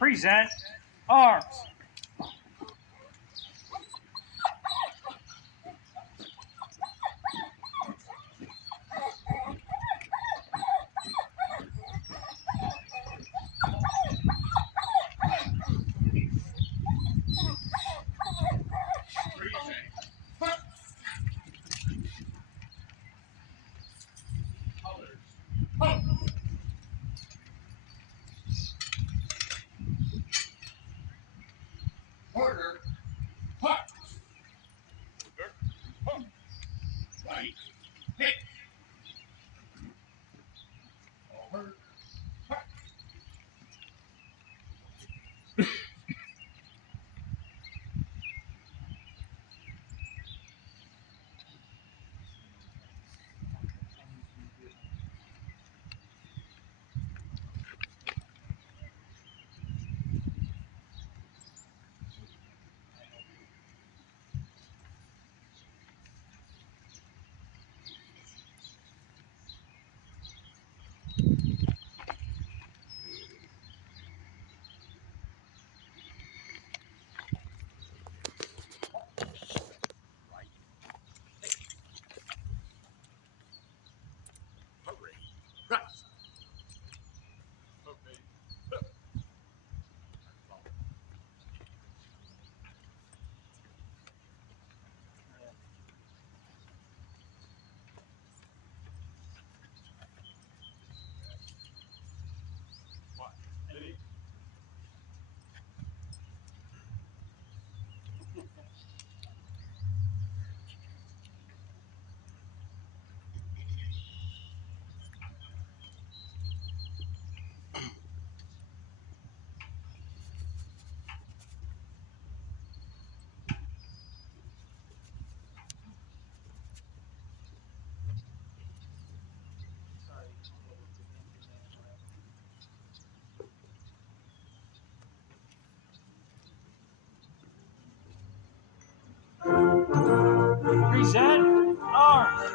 Present arms. Order. Hot. Order. Hot. Right. Hit. Over. Hot. Hurry. Press. Okay. What? Ready? Present arms.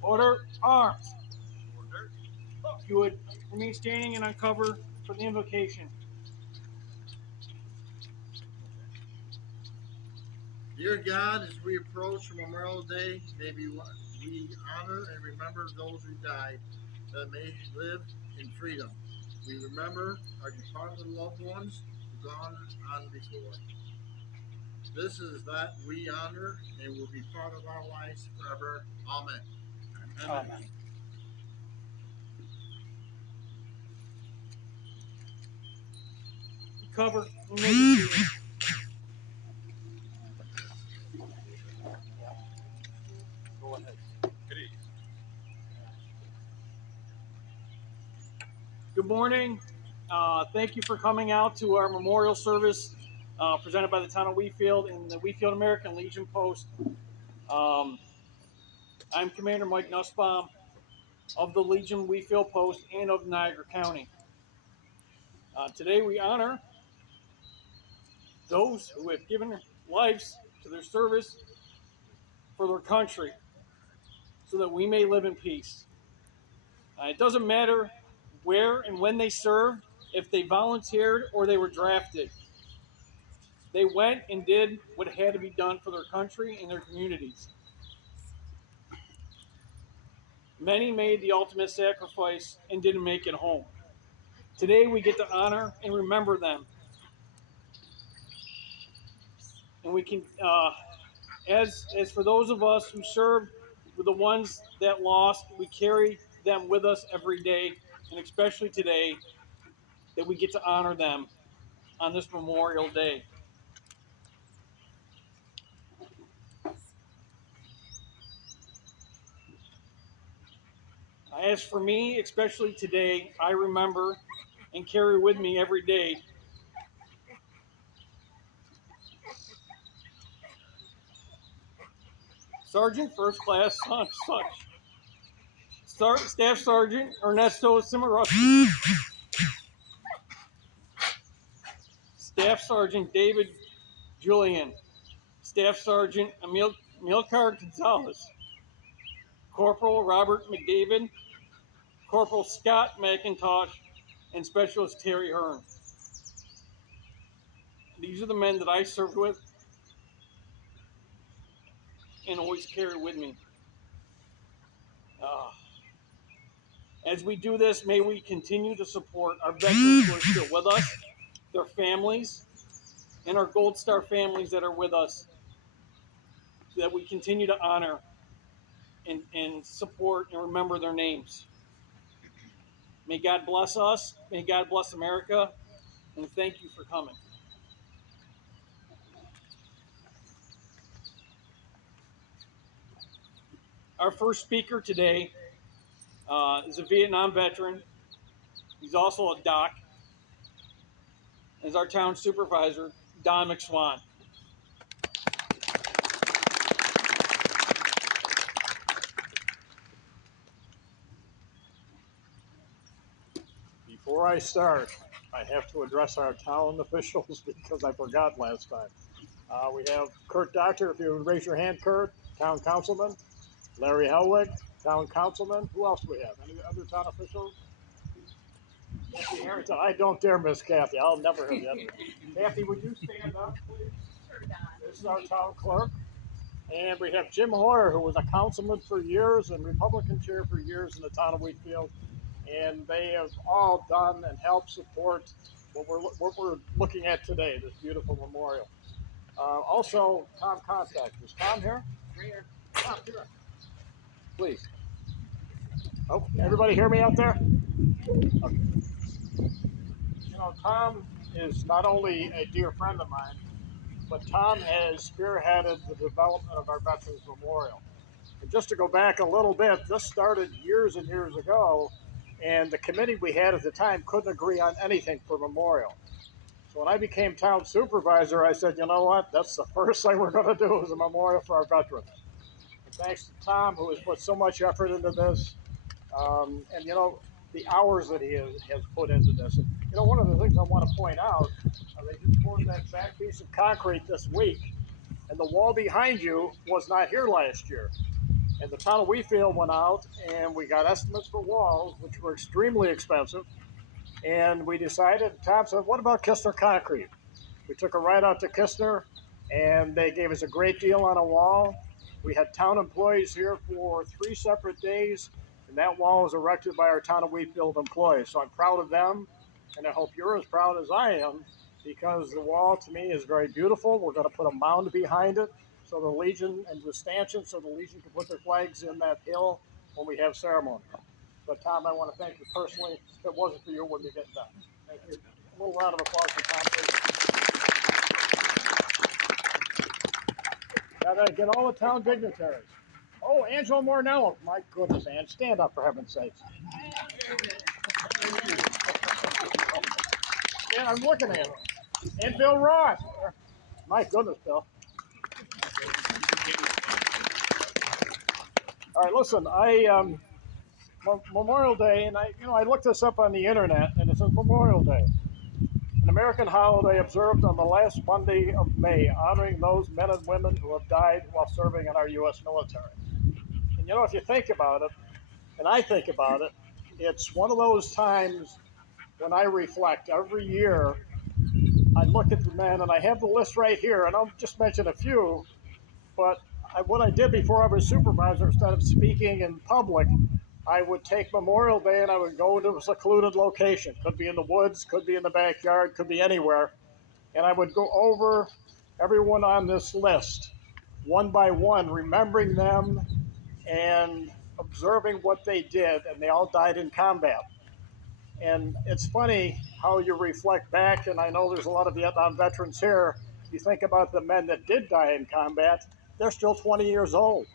Order arms. Order. If you would remain standing and uncover for the invocation. Dear God, as we approach Memorial Day, may we honor and remember those who died that may live in freedom. We remember our departed loved ones who gone on before. This is that we honor and will be part of our lives forever. Amen. Amen. Cover. You may be seated. Go ahead. Ready. Good morning. Thank you for coming out to our memorial service presented by the town of Wheatfield and the Wheatfield American Legion Post. I'm Commander Mike Nussbaum of the Legion Wheatfield Post and of Niagara County. Today we honor those who have given their lives to their service for their country so that we may live in peace. It doesn't matter where and when they served, if they volunteered or they were drafted. They went and did what had to be done for their country and their communities. Many made the ultimate sacrifice and didn't make it home. Today we get to honor and remember them. And we can, as for those of us who served with the ones that lost, we carry them with us every day, and especially today, that we get to honor them on this Memorial Day. As for me, especially today, I remember and carry with me every day Sergeant First Class Staff Sergeant Ernesto Cimaroski, Staff Sergeant David Julian, Staff Sergeant Amilcar Gonzalez, Corporal Robert McDavid, Corporal Scott McIntosh, and Specialist Terry Hearn. These are the men that I served with and always carry with me. As we do this, may we continue to support our veterans who are still with us, their families, and our Gold Star families that are with us, so that we continue to honor and support and remember their names. May God bless us. May God bless America. And thank you for coming. Our first speaker today is a Vietnam veteran. He's also a doc. Is our town supervisor, Don McSwan. Before I start, I have to address our town officials because I forgot last time. We have Kurt Doctor, if you would raise your hand, Kurt, town councilman. Larry Helwig, town councilman. Who else do we have? Any other town officials? Kathy Harrington. I don't dare miss Kathy. I'll never have the other. Kathy, would you stand up, please? This is our town clerk. And we have Jim Hoyer, who was a councilman for years and Republican chair for years in the town of Wheatfield. And they have all done and helped support what we're looking at today, this beautiful memorial. Also, Tom Contact. Is Tom here? Here. Tom, here. Please. Oh, everybody hear me out there? Okay. You know, Tom is not only a dear friend of mine, but Tom has spearheaded the development of our Veterans Memorial. And just to go back a little bit, this started years and years ago, and the committee we had at the time couldn't agree on anything for memorial. So when I became town supervisor, I said, you know what, that's the first thing we're going to do is a memorial for our veterans. And thanks to Tom, who has put so much effort into this, and you know, the hours that he has put into this. And, you know, one of the things I want to point out, they just poured that back piece of concrete this week, and the wall behind you was not here last year. And the town of Wheatfield went out and we got estimates for walls, which were extremely expensive. And we decided, Tom said, what about Kistner Concrete? We took a ride out to Kistner and they gave us a great deal on a wall. We had town employees here for 3 separate days, and that wall was erected by our town of Wheatfield employees. So I'm proud of them, and I hope you're as proud as I am, because the wall to me is very beautiful. We're going to put a mound behind it so the Legion and the stanchion, so the Legion can put their flags in that hill when we have ceremony. But Tom, I want to thank you personally. If it wasn't for you, it wouldn't be getting done. Thank you. A little round of applause for Tom, please. Now that get all the town dignitaries. Oh, Angelo Mornello. My goodness, Ann, stand up for heaven's sakes. Yeah, I'm looking at him. And Bill Ross. My goodness, Bill. All right, listen, Memorial Day, and I looked this up on the internet, and it says Memorial Day, an American holiday observed on the last Monday of May, honoring those men and women who have died while serving in our U.S. military. And you know, if you think about it, and I think about it, it's one of those times when I reflect every year. I look at the men, and I have the list right here, and I'll just mention a few. But what I did before I was supervisor, instead of speaking in public, I would take Memorial Day and I would go to a secluded location. Could be in the woods, could be in the backyard, could be anywhere. And I would go over everyone on this list one by one, remembering them and observing what they did. And they all died in combat. And it's funny how you reflect back, and I know there's a lot of Vietnam veterans here. You think about the men that did die in combat, they're still 20 years old.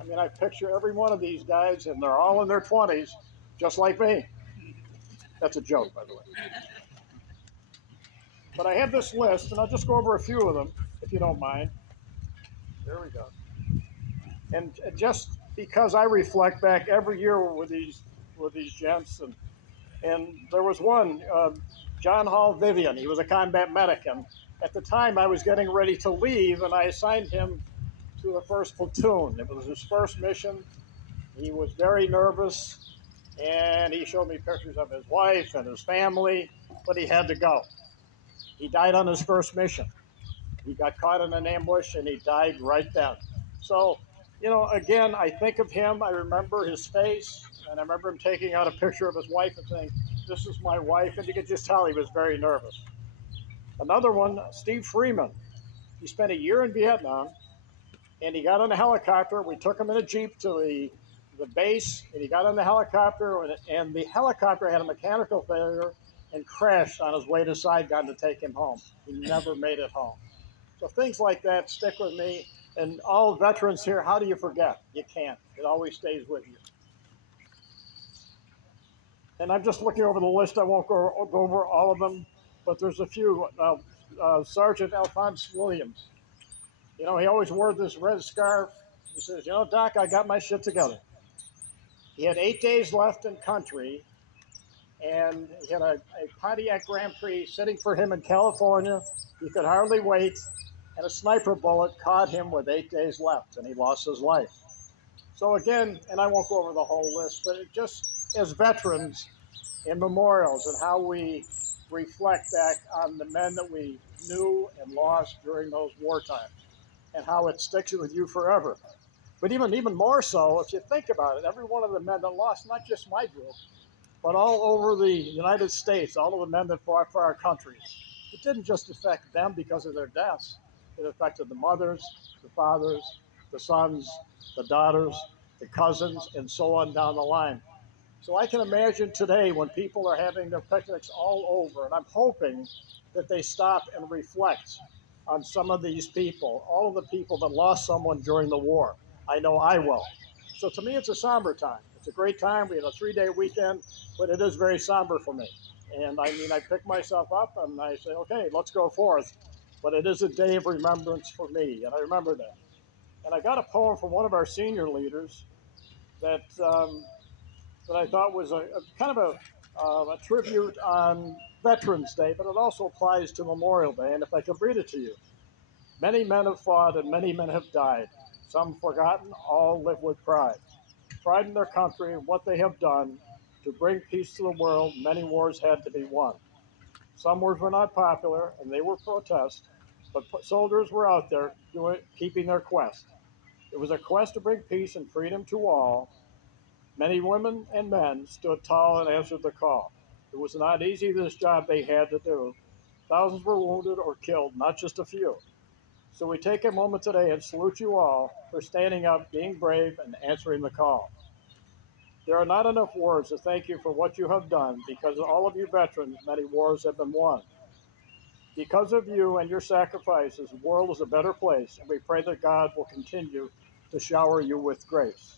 I mean, I picture every one of these guys, and they're all in their 20s, just like me. That's a joke, by the way. But I have this list, and I'll just go over a few of them, if you don't mind. There we go. And just because I reflect back every year with these gents, and there was one, John Hall Vivian. He was a combat medic, and at the time I was getting ready to leave, and I assigned him to the first platoon. It was his first mission. He was very nervous, and he showed me pictures of his wife and his family, but he had to go. He died on his first mission. He got caught in an ambush, and he died right then. So, again, I think of him. I remember his face, and I remember him taking out a picture of his wife and saying, "This is my wife," and you could just tell he was very nervous. Another one, Steve Freeman. He spent a year in Vietnam, and he got on a helicopter. We took him in a Jeep to the base, and he got on the helicopter, and the helicopter had a mechanical failure and crashed on his way to Saigon to take him home. He never made it home. So things like that stick with me. And all veterans here, how do you forget? You can't. It always stays with you. And I'm just looking over the list. I won't go over all of them, but there's a few. Sergeant Alphonse Williams. He always wore this red scarf. He says, Doc, I got my shit together. He had 8 days left in country, and he had a Pontiac Grand Prix sitting for him in California. He could hardly wait, and a sniper bullet caught him with 8 days left, and he lost his life. So again, and I won't go over the whole list, but it just as veterans in memorials and how we reflect back on the men that we knew and lost during those war times and how it sticks with you forever. But even more so, if you think about it, every one of the men that lost, not just my group, but all over the United States, all of the men that fought for our country, it didn't just affect them because of their deaths. It affected the mothers, the fathers, the sons, the daughters, the cousins, and so on down the line. So I can imagine today when people are having their picnics all over, and I'm hoping that they stop and reflect on some of these people, all of the people that lost someone during the war. I know I will. So to me, it's a somber time. It's a great time. We had a 3-day weekend, but it is very somber for me. And I mean, I pick myself up and I say, okay, let's go forth. But it is a day of remembrance for me, and I remember that. And I got a poem from one of our senior leaders that that I thought was a kind of a tribute on Veterans Day, but it also applies to Memorial Day. And if I could read it to you. Many men have fought and many men have died. Some forgotten, all live with pride. Pride in their country and what they have done to bring peace to the world. Many wars had to be won. Some wars were not popular and they were protests, but soldiers were out there keeping their quest. It was a quest to bring peace and freedom to all. Many women and men stood tall and answered the call. It was not easy, this job they had to do. Thousands were wounded or killed, not just a few. So we take a moment today and salute you all for standing up, being brave, and answering the call. There are not enough words to thank you for what you have done. Because of all of you veterans, many wars have been won. Because of you and your sacrifices, the world is a better place, and we pray that God will continue to shower you with grace.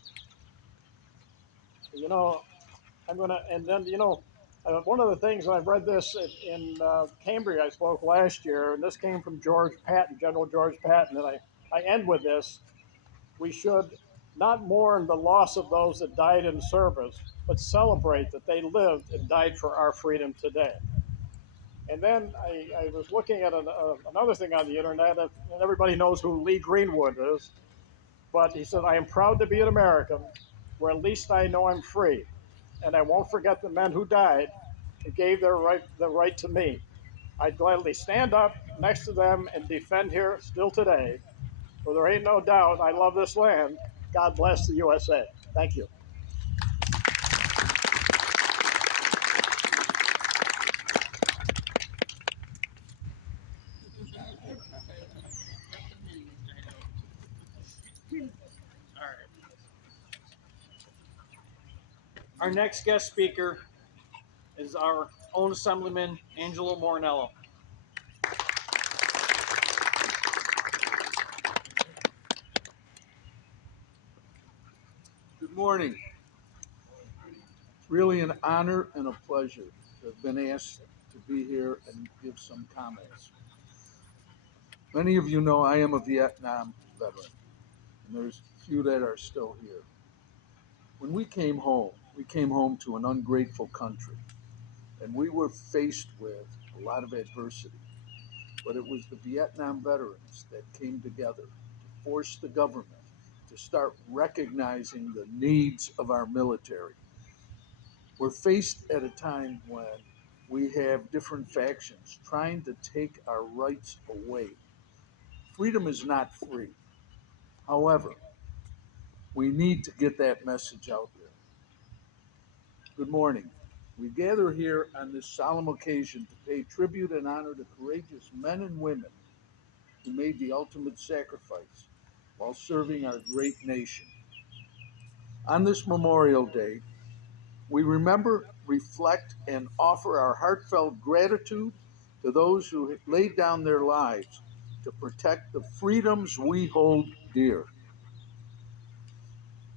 You know, I'm going to, and then, one of the things, I've read this in Cambria, I spoke last year, and this came from George Patton, General George Patton, and I end with this. We should not mourn the loss of those that died in service, but celebrate that they lived and died for our freedom today. And then I was looking at another thing on the internet, and everybody knows who Lee Greenwood is, but he said, I am proud to be an American, where at least I know I'm free, and I won't forget the men who died and gave the right to me. I'd gladly stand up next to them and defend here still today, for there ain't no doubt I love this land. God bless the USA. Thank you. All right. Our next guest speaker is our own Assemblyman Angelo Morinello. Good morning. It's really an honor and a pleasure to have been asked to be here and give some comments. Many of you know I am a Vietnam veteran, and there's few that are still here. When we came home to an ungrateful country, and we were faced with a lot of adversity. But it was the Vietnam veterans that came together to force the government to start recognizing the needs of our military. We're faced at a time when we have different factions trying to take our rights away. Freedom is not free. However, we need to get that message out there. Good morning. We gather here on this solemn occasion to pay tribute and honor the courageous men and women who made the ultimate sacrifice while serving our great nation. On this Memorial Day, we remember, reflect, and offer our heartfelt gratitude to those who laid down their lives to protect the freedoms we hold dear.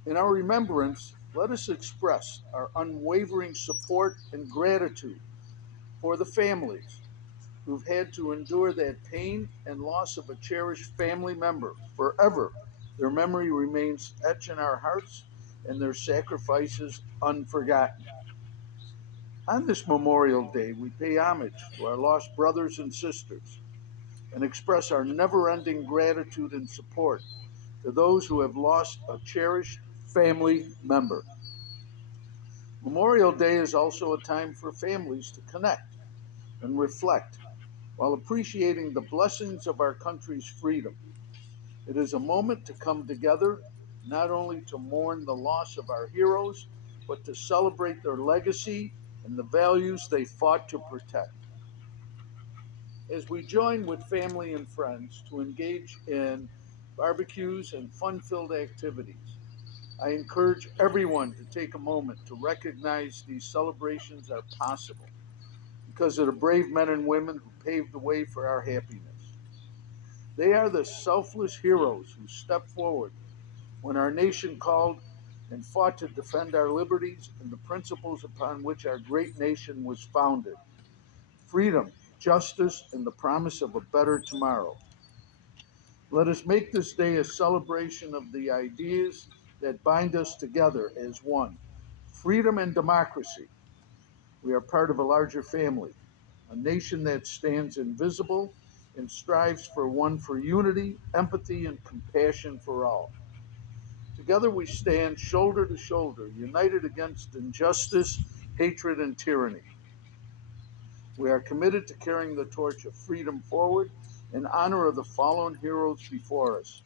In our remembrance, let us express our unwavering support and gratitude for the families who've had to endure that pain and loss of a cherished family member forever. Their memory remains etched in our hearts and their sacrifices unforgotten. On this Memorial Day, we pay homage to our lost brothers and sisters and express our never ending gratitude and support to those who have lost a cherished family member. Memorial Day is also a time for families to connect and reflect while appreciating the blessings of our country's freedom. It is a moment to come together, not only to mourn the loss of our heroes, but to celebrate their legacy and the values they fought to protect. As we join with family and friends to engage in barbecues and fun filled activities, I encourage everyone to take a moment to recognize these celebrations are possible because of the brave men and women who paved the way for our happiness. They are the selfless heroes who stepped forward when our nation called and fought to defend our liberties and the principles upon which our great nation was founded: freedom, justice, and the promise of a better tomorrow. Let us make this day a celebration of the ideas that bind us together as one: freedom and democracy. We are part of a larger family, a nation that stands invisible and strives for unity, empathy, and compassion for all. Together we stand shoulder to shoulder, united against injustice, hatred, and tyranny. We are committed to carrying the torch of freedom forward in honor of the fallen heroes before us.